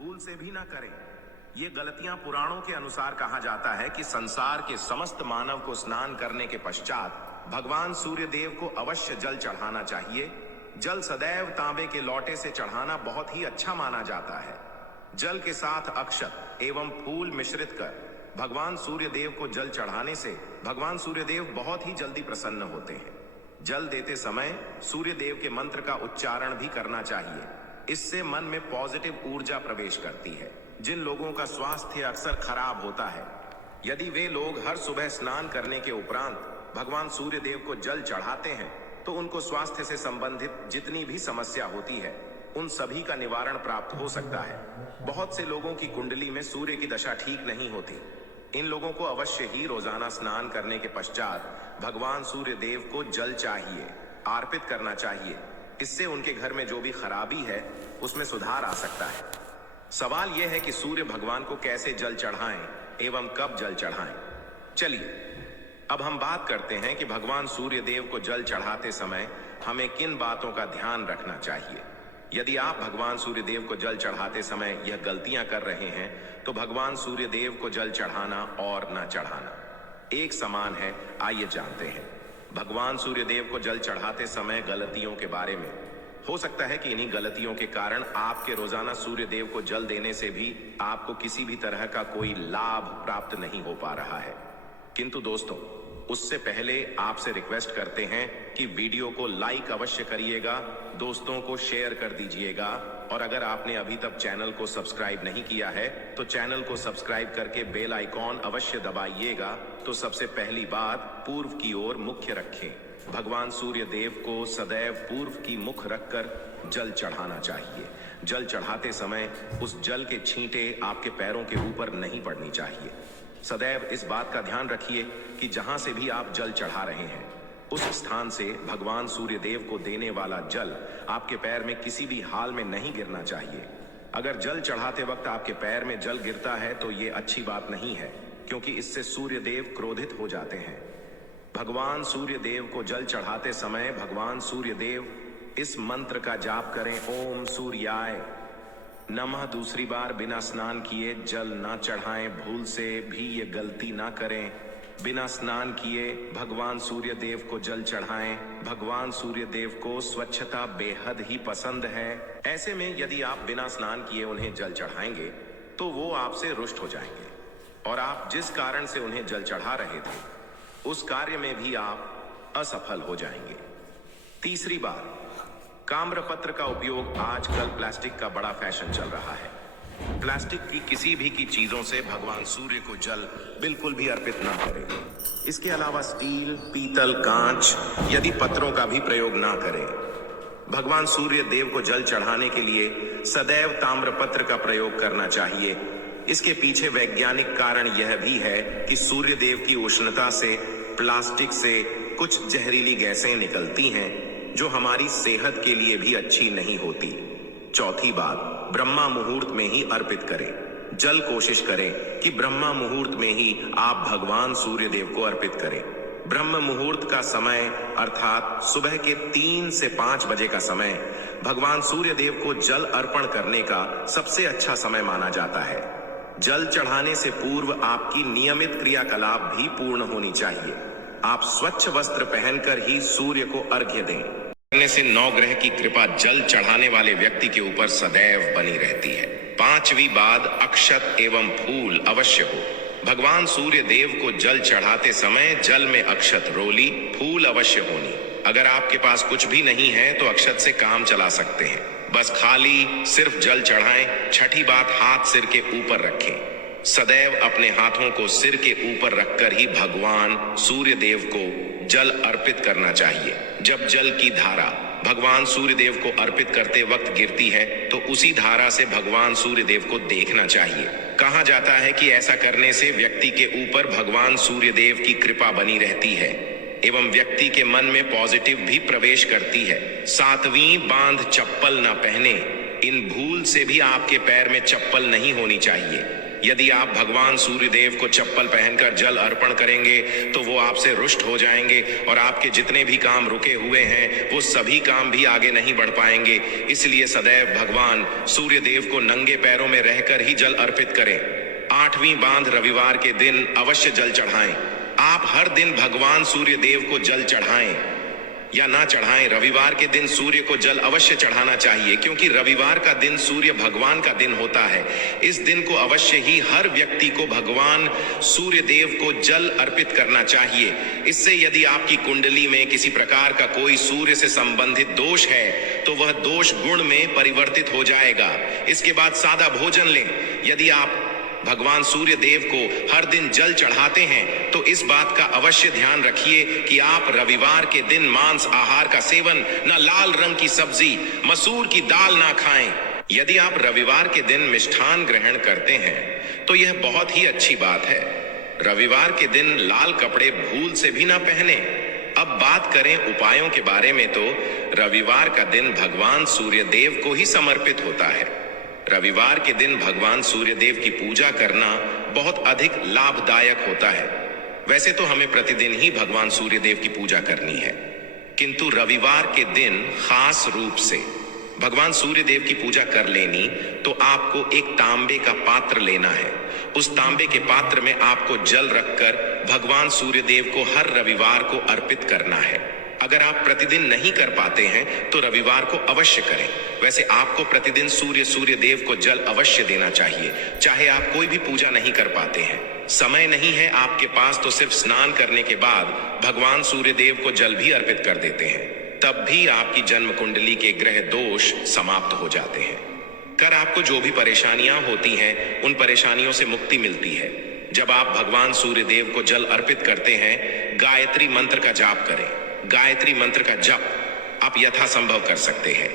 भूल से भी ना करें। ये गलतियां पुराणों के अनुसार कहा जाता है कि संसार के समस्त मानव को स्नान करने के पश्चात भगवान सूर्य देव को अवश्य जल चढ़ाना चाहिए। जल सदैव तांबे के लोटे से चढ़ाना बहुत ही अच्छा माना जाता है। जल के साथ अक्षत एवं फूल मिश्रित कर भगवान सूर्य देव को जल चढ़ाने से भगवान सूर्य देव बहुत ही जल्दी प्रसन्न होते हैं। जल देते समय सूर्य देव के मंत्र का उच्चारण भी करना चाहिए। इससे मन में पॉजिटिव ऊर्जा प्रवेश करती है। जिन लोगों का स्वास्थ्य अक्सर खराब होता है, यदि वे लोग हर सुबह स्नान करने के उपरांत भगवान सूर्य देव को जल चढ़ाते हैं तो उनको स्वास्थ्य से संबंधित जितनी भी समस्या होती है उन सभी का निवारण प्राप्त हो सकता है। बहुत से लोगों की कुंडली में सूर्य की दशा ठीक नहीं होती। इन लोगों को अवश्य ही रोजाना स्नान करने के पश्चात भगवान सूर्य देव को जल चाहिए, अर्पित करना चाहिए। इससे उनके घर में जो भी खराबी है उसमें सुधार आ सकता है। सवाल यह है कि सूर्य भगवान को कैसे जल चढ़ाएं एवं कब जल चढ़ाएं। चलिए अब हम बात करते हैं कि भगवान सूर्य देव को जल चढ़ाते समय हमें किन बातों का ध्यान रखना चाहिए। यदि आप भगवान सूर्य देव को जल चढ़ाते समय यह गलतियां कर रहे हैं तो भगवान सूर्य देव को जल चढ़ाना और न चढ़ाना एक समान है। आइए जानते हैं भगवान सूर्य देव को जल चढ़ाते समय गलतियों के बारे में। हो सकता है कि इन्हीं गलतियों के कारण आपके रोजाना सूर्य देव को जल देने से भी आपको किसी भी तरह का कोई लाभ प्राप्त नहीं हो पा रहा है। किंतु दोस्तों, उससे पहले आपसे रिक्वेस्ट करते हैं कि वीडियो को लाइक अवश्य करिएगा, दोस्तों को शेयर कर दीजिएगा और अगर आपने अभी तक चैनल को सब्सक्राइब नहीं किया है तो चैनल को सब्सक्राइब करके बेल आइकॉन अवश्य दबाइएगा। तो सबसे पहली बात, पूर्व की ओर मुख्य रखें। भगवान सूर्य देव को सदैव पूर्व की मुख रखकर जल चढ़ाना चाहिए। जल चढ़ाते समय उस जल के छींटे आपके पैरों के ऊपर नहीं पड़नी चाहिए। सदैव इस बात का ध्यान रखिए कि जहां से भी आप जल चढ़ा रहे हैं उस स्थान से भगवान सूर्य देव को देने वाला जल आपके पैर में किसी भी हाल में नहीं गिरना चाहिए। अगर जल चढ़ाते वक्त आपके पैर में जल गिरता है तो ये अच्छी बात नहीं है, क्योंकि इससे सूर्य देव क्रोधित हो जाते हैं। भगवान सूर्य देव को जल चढ़ाते समय भगवान सूर्य देव इस मंत्र का जाप करें, ओम सूर्याय नमः। दूसरी बार बिना स्नान किए जल ना चढ़ाएं, भूल से भी ये गलती ना करें। बिना स्नान किए भगवान सूर्य देव को जल चढ़ाएं। भगवान सूर्य देव को स्वच्छता बेहद ही पसंद है। ऐसे में यदि आप बिना स्नान किए उन्हें जल चढ़ाएंगे तो वो आपसे रुष्ट हो जाएंगे और आप जिस कारण से उन्हें जल चढ़ा रहे थे उस कार्य में भी आप असफल हो जाएंगे। तीसरी बात, ताम्रपत्र का उपयोग आजकल प्लास्टिक का बड़ा फैशन चल रहा है। प्लास्टिक की किसी भी की चीजों से भगवान सूर्य को जल बिल्कुल भी अर्पित ना करें। इसके अलावा स्टील, पीतल, कांच यदि पत्रों का भी प्रयोग ना करें। भगवान सूर्य देव को जल चढ़ाने के लिए सदैव ताम्रपत्र का प्रयोग करना चाहिए। इसके पीछे वैज्ञानिक कारण यह भी है कि सूर्य देव की उष्णता से प्लास्टिक से कुछ जहरीली गैसें निकलती हैं जो हमारी सेहत के लिए भी अच्छी नहीं होती। चौथी बात, ब्रह्मा मुहूर्त में ही अर्पित करें। जल कोशिश करें कि ब्रह्मा मुहूर्त में ही आप भगवान सूर्य देव को अर्पित करें। ब्रह्म मुहूर्त का समय अर्थात सुबह के 3 से 5 बजे का समय भगवान सूर्य देव को जल अर्पण करने का सबसे अच्छा समय माना जाता है। जल चढ़ाने से पूर्व आपकी नियमित क्रियाकलाप भी पूर्ण होनी चाहिए। आप स्वच्छ वस्त्र पहनकर ही सूर्य को अर्घ्य दें। करने से 9 ग्रह की कृपा जल चढ़ाने वाले व्यक्ति के ऊपर सदैव बनी रहती है। पांचवी बात, अक्षत एवं फूल अवश्य हो। भगवान सूर्य देव को जल चढ़ाते समय जल में अक्षत, रोली, फूल अवश्य होनी। अगर आपके पास कुछ भी नहीं है तो अक्षत से काम चला सकते हैं। बस खाली सिर्फ जल चढ़ाएं। छठी बात, हाथ सिर के ऊपर रखें। सदैव अपने हाथों को सिर के ऊपर रखकर ही भगवान सूर्य देव को जल अर्पित करना चाहिए। जब जल की धारा भगवान सूर्य देव को अर्पित करते वक्त गिरती है तो उसी धारा से भगवान सूर्य देव को देखना चाहिए। कहा जाता है कि ऐसा करने से व्यक्ति के ऊपर भगवान सूर्य देव की कृपा बनी रहती है एवं व्यक्ति के मन में पॉजिटिव भी प्रवेश करती है। 7वीं बात, चप्पल न पहने। इन भूल से भी आपके पैर में चप्पल नहीं होनी चाहिए। यदि आप भगवान सूर्य देव को चप्पल पहनकर जल अर्पण करेंगे तो वो आपसे रुष्ट हो जाएंगे और आपके जितने भी काम रुके हुए हैं वो सभी काम भी आगे नहीं बढ़ पाएंगे। इसलिए सदैव भगवान सूर्य देव को नंगे पैरों में रहकर ही जल अर्पित करें। 8वीं बांध रविवार के दिन अवश्य जल चढ़ाएं। आप हर दिन भगवान सूर्य देव को जल चढ़ाएं या ना चढ़ाएं, रविवार के दिन सूर्य को जल अवश्य चढ़ाना चाहिए, क्योंकि रविवार का दिन सूर्य भगवान का दिन होता है। इस दिन को अवश्य ही हर व्यक्ति को भगवान सूर्य देव को जल अर्पित करना चाहिए। इससे यदि आपकी कुंडली में किसी प्रकार का कोई सूर्य से संबंधित दोष है तो वह दोष गुण में परिवर्तित हो जाएगा। इसके बाद सादा भोजन लें। यदि आप भगवान सूर्य देव को हर दिन जल चढ़ाते हैं तो इस बात का अवश्य ध्यान रखिए कि आप रविवार के दिन मांस आहार का सेवन, न लाल रंग की सब्जी, मसूर की दाल ना खाएं। यदि आप रविवार के दिन मिष्ठान ग्रहण करते हैं तो यह बहुत ही अच्छी बात है। रविवार के दिन लाल कपड़े भूल से भी ना पहने। अब बात करें उपायों के बारे में, तो रविवार का दिन भगवान सूर्य देव को ही समर्पित होता है। रविवार के दिन भगवान सूर्य देव की पूजा करना बहुत अधिक लाभदायक होता है। वैसे तो हमें प्रतिदिन ही भगवान सूर्य देव की पूजा करनी है, किंतु रविवार के दिन खास रूप से भगवान सूर्य देव की पूजा कर लेनी तो आपको एक तांबे का पात्र लेना है। उस तांबे के पात्र में आपको जल रखकर भगवान सूर्य देव को हर रविवार को अर्पित करना है। अगर आप प्रतिदिन नहीं कर पाते हैं तो रविवार को अवश्य करें। वैसे आपको प्रतिदिन सूर्य देव को जल अवश्य देना चाहिए, चाहे आप कोई भी पूजा नहीं कर पाते हैं, समय नहीं है आपके पास, तो सिर्फ स्नान करने के बाद भगवान सूर्य देव को जल भी अर्पित कर देते हैं। तब भी आपकी जन्म कुंडली के ग्रह दोष समाप्त हो जाते हैं। कर आपको जो भी परेशानियां होती हैं उन परेशानियों से मुक्ति मिलती है। जब आप भगवान सूर्य देव को जल अर्पित करते हैं, गायत्री मंत्र का जाप करें। गायत्री मंत्र का जप आप यथासंभव कर सकते हैं।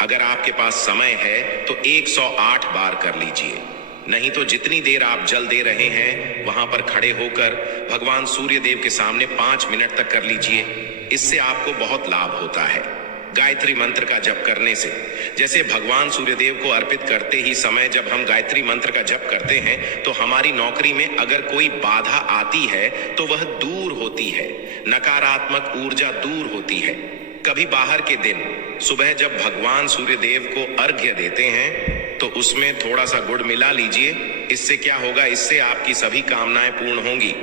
अगर आपके पास समय है तो 108 बार कर लीजिए, नहीं तो जितनी देर आप जल दे रहे हैं वहां पर खड़े होकर भगवान सूर्य देव के सामने 5 मिनट तक कर लीजिए। इससे आपको बहुत लाभ होता है गायत्री मंत्र का जप करने से। जैसे भगवान सूर्य देव को अर्पित करते ही समय जब हम गायत्री मंत्र का जप करते हैं तो हमारी नौकरी में अगर कोई बाधा आती है तो वह दूर होती है, नकारात्मक ऊर्जा दूर होती है। कभी बाहर के दिन सुबह जब भगवान सूर्य देव को अर्घ्य देते हैं तो उसमें थोड़ा सा गुड़ मिला लीजिए। इससे क्या होगा, इससे आपकी सभी कामनाएं पूर्ण होंगी।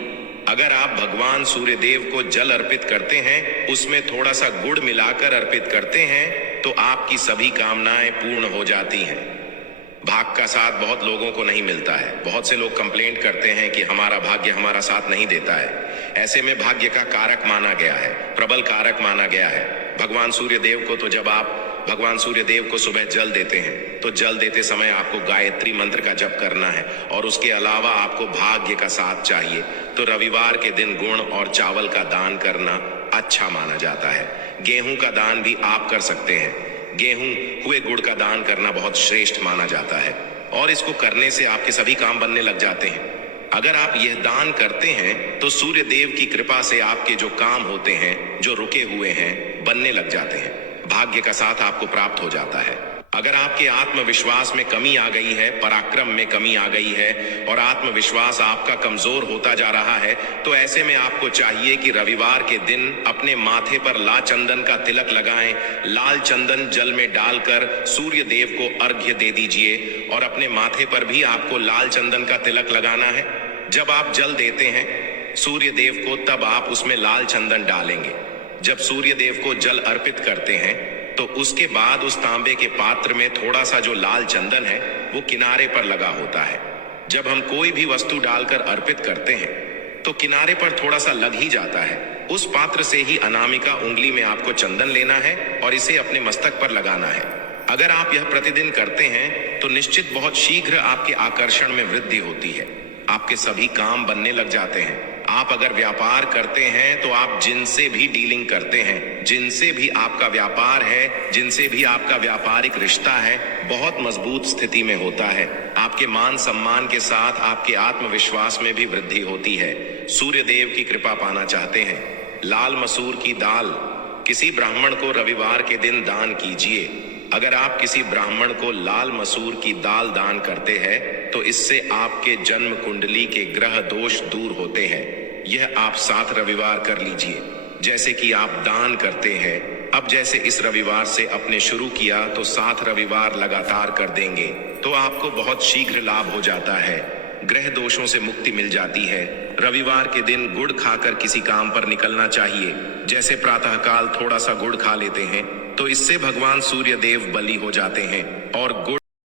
अगर आप भगवान सूर्य देव को जल अर्पित करते हैं, उसमें थोड़ा सा गुड़ मिलाकर अर्पित करते हैं तो आपकी सभी कामनाएं पूर्ण हो जाती हैं। भाग्य का साथ बहुत लोगों को नहीं मिलता है। बहुत से लोग कंप्लेंट करते हैं कि हमारा भाग्य हमारा साथ नहीं देता है। ऐसे में भाग्य का कारक माना गया है, प्रबल कारक माना गया है भगवान सूर्य देव को। तो जब आप भगवान सूर्य देव को सुबह जल देते हैं तो जल देते समय आपको गायत्री मंत्र का जप करना है, और उसके अलावा आपको भाग्य का साथ चाहिए तो रविवार के दिन गुण और चावल का दान करना अच्छा माना जाता है। गेहूं का दान भी आप कर सकते हैं। गेहूं हुए गुड़ का दान करना बहुत श्रेष्ठ माना जाता है और इसको करने से आपके सभी काम बनने लग जाते हैं। अगर आप यह दान करते हैं तो सूर्य देव की कृपा से आपके जो काम होते हैं, जो रुके हुए हैं, बनने लग जाते हैं। भाग्य का साथ आपको प्राप्त हो जाता है। अगर आपके आत्मविश्वास में कमी आ गई है, पराक्रम में कमी आ गई है और आत्मविश्वास आपका कमजोर होता जा रहा है, तो ऐसे में आपको चाहिए कि रविवार के दिन अपने माथे पर लाल चंदन का तिलक लगाएं। लाल चंदन जल में डालकर सूर्य देव को अर्घ्य दे दीजिए और अपने माथे पर भी आपको लाल चंदन का तिलक लगाना है। जब आप जल देते हैं सूर्य देव को, तब आप उसमें लाल चंदन डालेंगे। जब सूर्य देव को जल अर्पित करते हैं तो उसके बाद उस तांबे के पात्र में थोड़ा सा जो लाल चंदन है वो किनारे पर लगा होता है। जब हम कोई भी वस्तु डालकर अर्पित करते हैं तो किनारे पर थोड़ा सा लग ही जाता है। उस पात्र से ही अनामिका उंगली में आपको चंदन लेना है और इसे अपने मस्तक पर लगाना है। अगर आप यह प्रतिदिन करते हैं तो निश्चित बहुत शीघ्र आपके आकर्षण में वृद्धि होती है। आपके सभी काम बनने लग जाते हैं। आप अगर व्यापार करते हैं तो आप जिनसे भी डीलिंग करते हैं, जिनसे भी आपका व्यापार है, जिनसे भी आपका व्यापारिक रिश्ता है, बहुत मजबूत स्थिति में होता है। आपके मान सम्मान के साथ आपके आत्मविश्वास में भी वृद्धि होती है। सूर्य देव की कृपा पाना चाहते हैं, लाल मसूर की दाल किसी ब्राह्मण को रविवार के दिन दान कीजिए। अगर आप किसी ब्राह्मण को लाल मसूर की दाल दान करते हैं तो इससे आपके जन्म कुंडली के ग्रह दोष दूर होते हैं। यह आप 7 रविवार कर लीजिए जैसे कि आप दान करते हैं। अब जैसे इस रविवार से अपने शुरू किया तो 7 रविवार लगातार कर देंगे तो आपको बहुत शीघ्र लाभ हो जाता है। ग्रह दोषों से मुक्ति मिल जाती है। रविवार के दिन गुड़ खाकर किसी काम पर निकलना चाहिए। जैसे प्रातःकाल थोड़ा सा गुड़ खा लेते हैं तो इससे भगवान सूर्य देव बली हो जाते हैं और गुड़